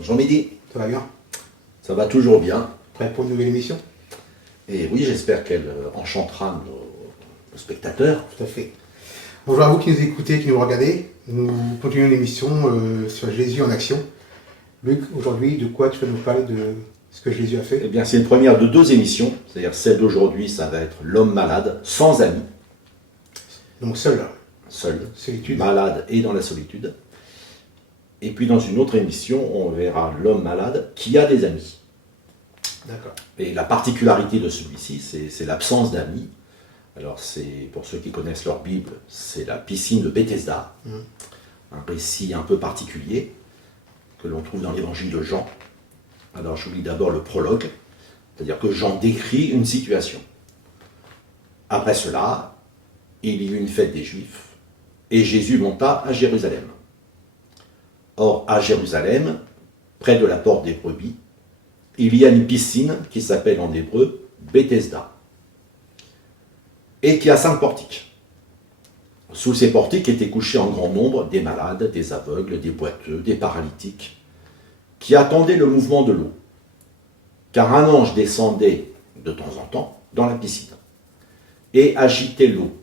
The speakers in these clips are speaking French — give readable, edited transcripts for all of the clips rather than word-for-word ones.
Jean-Midi, Ça va bien? ça va toujours bien. Prêt pour une nouvelle émission? Et oui, j'espère qu'elle enchantera nos spectateurs. Tout à fait. Bonjour à vous qui nous écoutez, qui nous regardez. Nous continuons l'émission sur Jésus en action. Luc, aujourd'hui, de quoi tu vas nous parler de ce que Jésus a Eh fait? bien, c'est une première de 2 émissions. C'est-à-dire celle d'aujourd'hui, ça va être l'homme malade, sans amis, Donc seul, seul, solitude. malade et dans la solitude. Et puis dans une autre émission, on verra l'homme malade qui a des amis. D'accord. Et la particularité de celui-ci, c'est l'absence d'amis. Alors, c'est pour ceux qui connaissent leur Bible, c'est la piscine de Bethesda, un récit un peu particulier que l'on trouve dans l'évangile de Jean. Alors, je vous lis d'abord le prologue, c'est-à-dire que Jean décrit une situation. Après cela, il y eut une fête des Juifs, et Jésus monta à Jérusalem. Or, à Jérusalem, près de la porte des brebis, il y a une piscine qui s'appelle en hébreu Bethesda, et qui a 5 portiques. Sous ces portiques étaient couchés en grand nombre des malades, des aveugles, des boiteux, des paralytiques, qui attendaient le mouvement de l'eau. Car un ange descendait de temps en temps dans la piscine et agitait l'eau.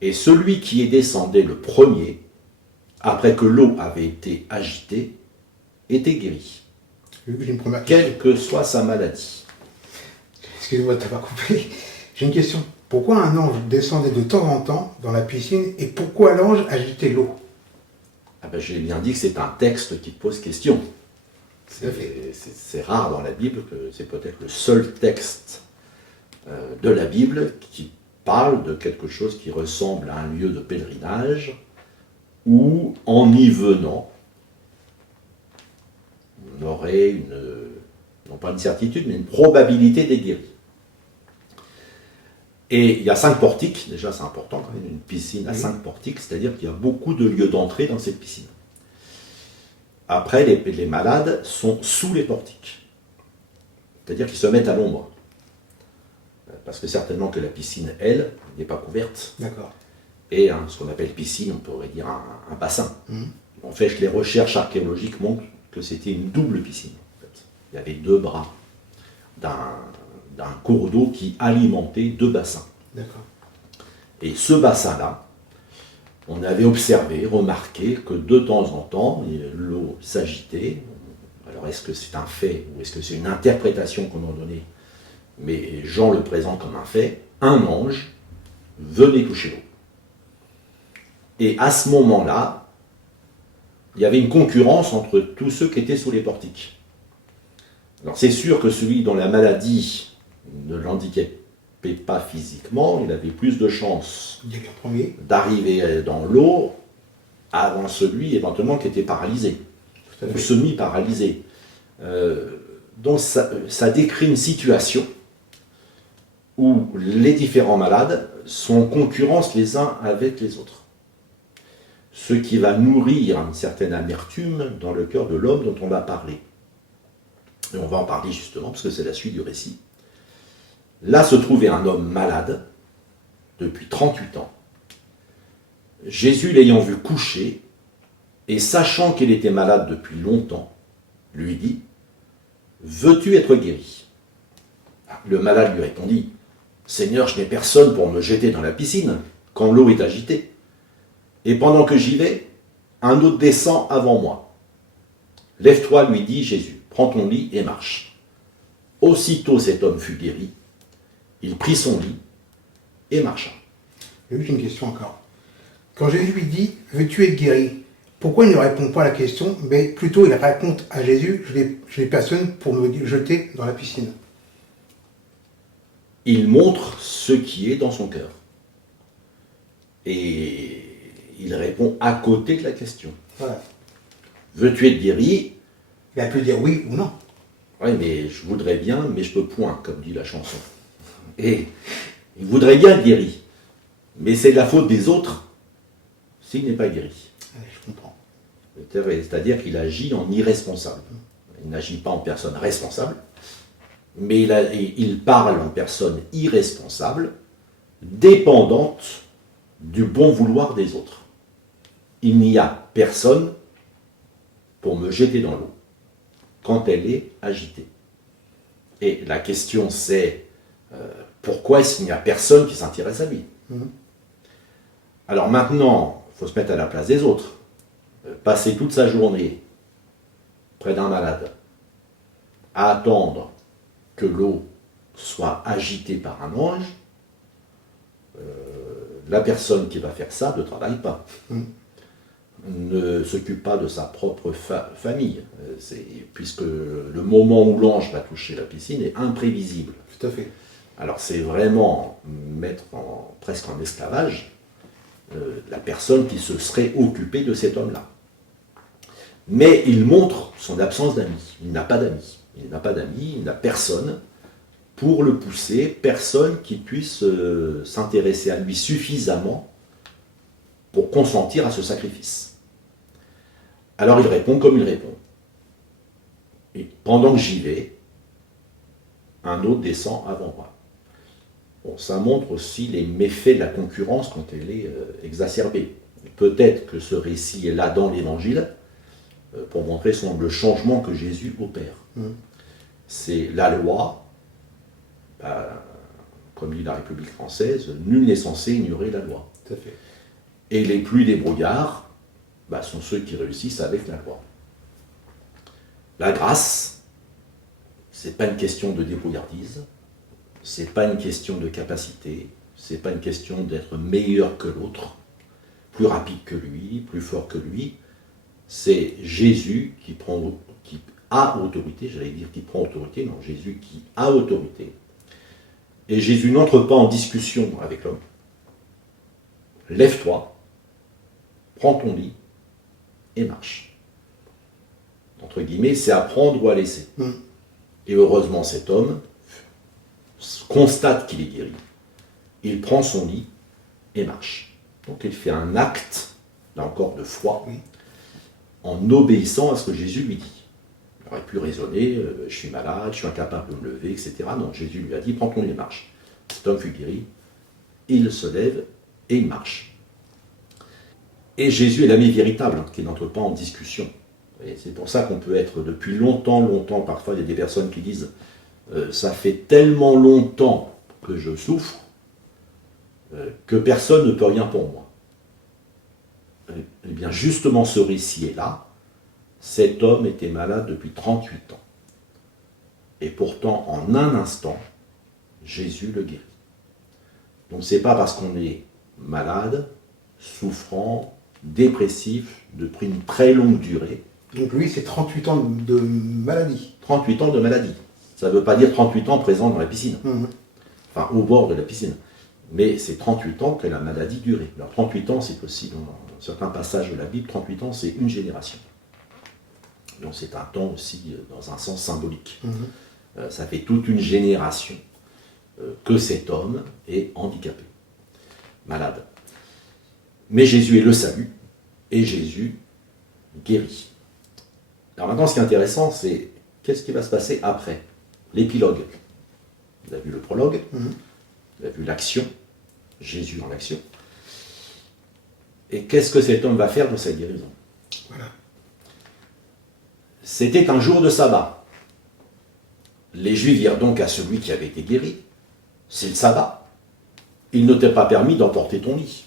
Et celui qui y descendait le premier, après que l'eau avait été agitée, était guéri, Luc, j'ai une première question. quelle que soit sa maladie. Excusez-moi de t'avoir coupé. J'ai une question. Pourquoi un ange descendait de temps en temps dans la piscine et pourquoi l'ange agitait l'eau? Ah ben, j'ai bien dit que c'est un texte qui pose question. Tout à fait. C'est rare dans la Bible, que c'est peut-être le seul texte de la Bible qui parle de quelque chose qui ressemble à un lieu de pèlerinage où, en y venant, on aurait non pas une certitude, mais une probabilité d'être guéri. Et il y a 5 portiques, déjà c'est important quand même, une piscine à 5 portiques, c'est-à-dire qu'il y a beaucoup de lieux d'entrée dans cette piscine. Après, les malades sont sous les portiques, c'est-à-dire qu'ils se mettent à l'ombre. Parce que certainement que la piscine, elle, n'est pas couverte. D'accord. Et ce qu'on appelle piscine, on pourrait dire un bassin. En fait, les recherches archéologiques montrent que c'était une double piscine. En fait. Il y avait 2 bras d'un cours d'eau qui alimentait 2 bassins. D'accord. Et ce bassin-là, on avait observé, remarqué que de temps en temps, l'eau s'agitait. Alors, est-ce que c'est un fait ou est-ce que c'est une interprétation qu'on en donnait? Mais Jean le présente comme un fait. Un ange venait toucher l'eau. Et à ce moment-là, il y avait une concurrence entre tous ceux qui étaient sous les portiques. Alors, c'est sûr que celui dont la maladie ne l'handicapait pas physiquement, il avait plus de chances Il y a qu'un premier. d'arriver dans l'eau avant celui éventuellement qui était paralysé, Tout à ou fait. semi-paralysé. Donc ça décrit une situation où les différents malades sont en concurrence les uns avec les autres. Ce qui va nourrir une certaine amertume dans le cœur de l'homme dont on va parler. Et on va en parler justement, parce que c'est la suite du récit. Là se trouvait un homme malade, depuis 38 ans. Jésus, l'ayant vu coucher, et sachant qu'il était malade depuis longtemps, lui dit, « Veux-tu être guéri ?» Le malade lui répondit, « Seigneur, je n'ai personne pour me jeter dans la piscine, quand l'eau est agitée. Et pendant que j'y vais, un autre descend avant moi. Lève-toi, lui dit Jésus, prends ton lit et marche. » Aussitôt cet homme fut guéri, il prit son lit et marcha. Luc, j'ai une question encore. Quand Jésus lui dit « Veux-tu être guéri ?» Pourquoi il ne répond pas à la question, mais plutôt il raconte à Jésus « Je n'ai personne pour me jeter dans la piscine ?» Il montre ce qui est dans son cœur. Et il répond à côté de la question. Voilà. Veux-tu être guéri? Il a pu dire oui ou non. Oui, mais je voudrais bien, mais je peux point, comme dit la chanson. Et il voudrait bien être guéri. Mais c'est de la faute des autres s'il n'est pas guéri. Allez, je comprends. C'est-à-dire qu'il agit en irresponsable. Il n'agit pas en personne responsable, mais il parle en personne irresponsable, dépendante du bon vouloir des autres. Il n'y a personne pour me jeter dans l'eau. quand elle est agitée. Et la question c'est, pourquoi est-ce qu'il n'y a personne qui s'intéresse à lui? Alors maintenant, il faut se mettre à la place des autres. Passer toute sa journée près d'un malade, à attendre que l'eau soit agitée par un ange, la personne qui va faire ça ne travaille pas, ne s'occupe pas de sa propre famille, puisque le moment où l'ange va toucher la piscine est imprévisible. Tout à fait. Alors c'est vraiment mettre presque en esclavage la personne qui se serait occupée de cet homme-là. Mais il montre son absence d'amis. Il n'a pas d'amis. Il n'a pas d'amis, il n'a personne pour le pousser, personne qui puisse s'intéresser à lui suffisamment pour consentir à ce sacrifice. Alors il répond comme il répond. Et pendant que j'y vais, un autre descend avant moi. Bon, ça montre aussi les méfaits de la concurrence quand elle est exacerbée. Peut-être que ce récit est là dans l'Évangile pour montrer le changement que Jésus opère. C'est la loi, comme dit la République française, nul n'est censé ignorer la loi. Tout à fait. Et les plus débrouillards sont ceux qui réussissent avec la loi. La grâce, c'est pas une question de débrouillardise, c'est pas une question de capacité, c'est pas une question d'être meilleur que l'autre, plus rapide que lui, plus fort que lui. C'est Jésus qui a autorité, j'allais dire qui prend autorité, non, Jésus qui a autorité. Et Jésus n'entre pas en discussion avec l'homme. Lève-toi, prends ton lit et marche. Entre guillemets, c'est à prendre ou à laisser. Et heureusement, cet homme constate qu'il est guéri. Il prend son lit et marche. Donc il fait un acte, là encore, de foi, en obéissant à ce que Jésus lui dit. Il aurait pu raisonner, je suis malade, je suis incapable de me lever, etc. Non, Jésus lui a dit, prends ton lit et marche. Cet homme fut guéri, il se lève et il marche. Et Jésus est l'ami véritable, qui n'entre pas en discussion. Et c'est pour ça qu'on peut être depuis longtemps, parfois il y a des personnes qui disent ça fait tellement longtemps que je souffre que personne ne peut rien pour moi. Eh bien justement ce récit est là. Cet homme était malade depuis 38 ans. Et pourtant, en un instant, Jésus le guérit. Donc c'est pas parce qu'on est malade, souffrant, dépressif, depuis une très longue durée. Donc lui, c'est 38 ans de maladie. 38 ans de maladie. Ça ne veut pas dire 38 ans présent dans la piscine. Enfin, au bord de la piscine. Mais c'est 38 ans que la maladie durait. Alors 38 ans, c'est aussi, dans certains passages de la Bible, 38 ans, c'est une génération. Donc c'est un temps aussi, dans un sens symbolique. Ça fait toute une génération que cet homme est handicapé, malade. Mais Jésus est le salut, et Jésus guérit. Alors maintenant, ce qui est intéressant, c'est qu'est-ce qui va se passer après? L'épilogue. Vous avez vu le prologue, vous avez vu l'action, Jésus en action. Et qu'est-ce que cet homme va faire de sa guérison? Voilà. C'était un jour de sabbat. Les Juifs dirent donc à celui qui avait été guéri, c'est le sabbat. Il ne t'est pas permis d'emporter ton lit.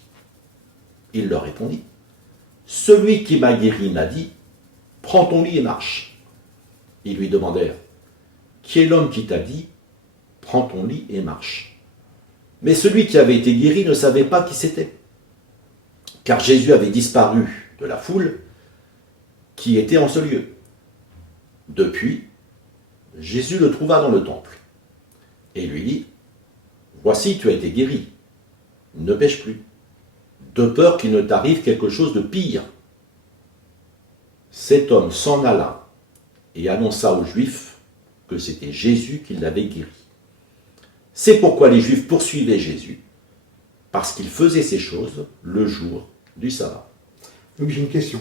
Il leur répondit, celui qui m'a guéri m'a dit, prends ton lit et marche. Ils lui demandèrent, qui est l'homme qui t'a dit, prends ton lit et marche? Mais celui qui avait été guéri ne savait pas qui c'était, car Jésus avait disparu de la foule qui était en ce lieu. Depuis, Jésus le trouva dans le temple et lui dit, voici, tu as été guéri, ne pêche plus, de peur qu'il ne t'arrive quelque chose de pire. Cet homme s'en alla et annonça aux Juifs que c'était Jésus qui l'avait guéri. C'est pourquoi les Juifs poursuivaient Jésus, parce qu'il faisait ces choses le jour du sabbat. Donc j'ai une question.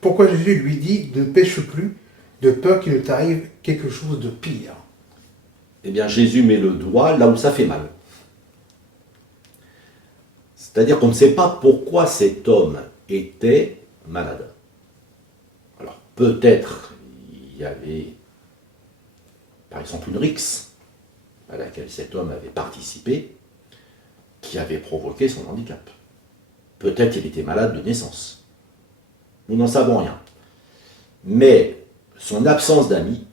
Pourquoi Jésus lui dit ne pêche plus, de peur qu'il ne t'arrive quelque chose de pire? Eh bien, Jésus met le doigt là où ça fait mal. C'est-à-dire qu'on ne sait pas pourquoi cet homme était malade. Alors, peut-être il y avait par exemple une rixe à laquelle cet homme avait participé, qui avait provoqué son handicap. Peut-être qu'il était malade de naissance. Nous n'en savons rien. Mais son absence d'amis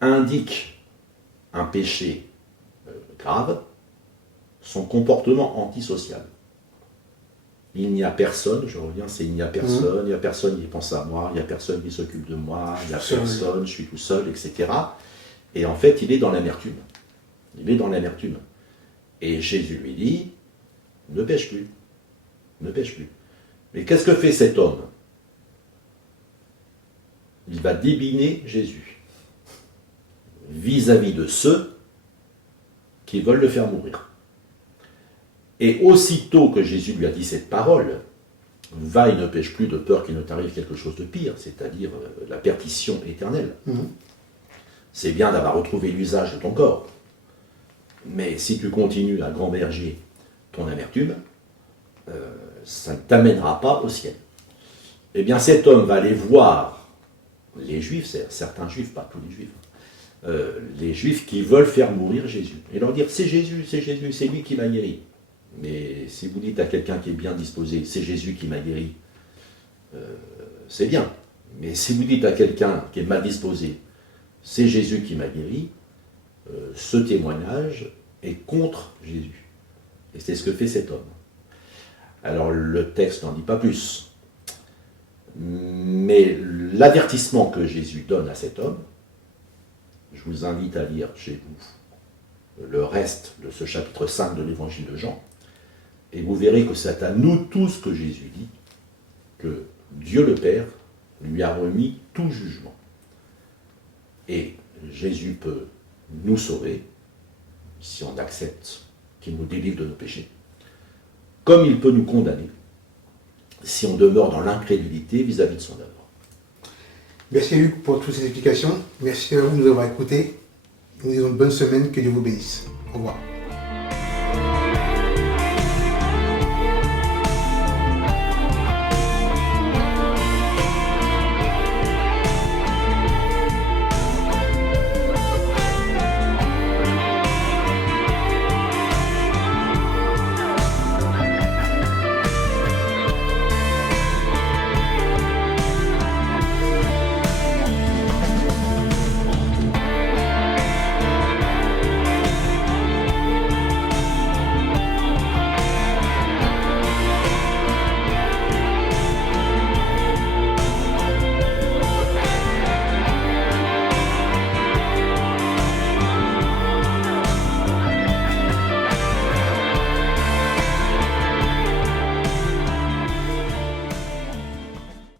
indique un péché grave, son comportement antisocial. Il n'y a personne, je reviens, c'est il n'y a personne qui pense à moi, il n'y a personne qui s'occupe de moi, il n'y a personne, je suis tout seul, etc. Et en fait, il est dans l'amertume. Il est dans l'amertume. Et Jésus lui dit, ne pêche plus, ne pêche plus. Mais qu'est-ce que fait cet homme? Il va débiner Jésus vis-à-vis de ceux qui veulent le faire mourir. Et aussitôt que Jésus lui a dit cette parole, va et ne pêche plus de peur qu'il ne t'arrive quelque chose de pire, c'est-à-dire la perdition éternelle. C'est bien d'avoir retrouvé l'usage de ton corps, mais si tu continues à grand-berger ton amertume, ça ne t'amènera pas au ciel. Eh bien cet homme va aller voir les Juifs, certains Juifs, pas tous les Juifs, les Juifs qui veulent faire mourir Jésus, et leur dire c'est Jésus, c'est lui qui m'a guéri. Mais si vous dites à quelqu'un qui est bien disposé, c'est Jésus qui m'a guéri, c'est bien. Mais si vous dites à quelqu'un qui est mal disposé, c'est Jésus qui m'a guéri, ce témoignage est contre Jésus. Et c'est ce que fait cet homme. Alors le texte n'en dit pas plus. Mais l'avertissement que Jésus donne à cet homme, je vous invite à lire chez vous le reste de ce chapitre 5 de l'évangile de Jean, et vous verrez que c'est à nous tous que Jésus dit que Dieu le Père lui a remis tout jugement. Et Jésus peut nous sauver si on accepte qu'il nous délivre de nos péchés, comme il peut nous condamner si on demeure dans l'incrédulité vis-à-vis de son œuvre. Merci Luc pour toutes ces explications. Merci à vous de nous avoir écoutés. Nous disons une bonne semaine, que Dieu vous bénisse. Au revoir.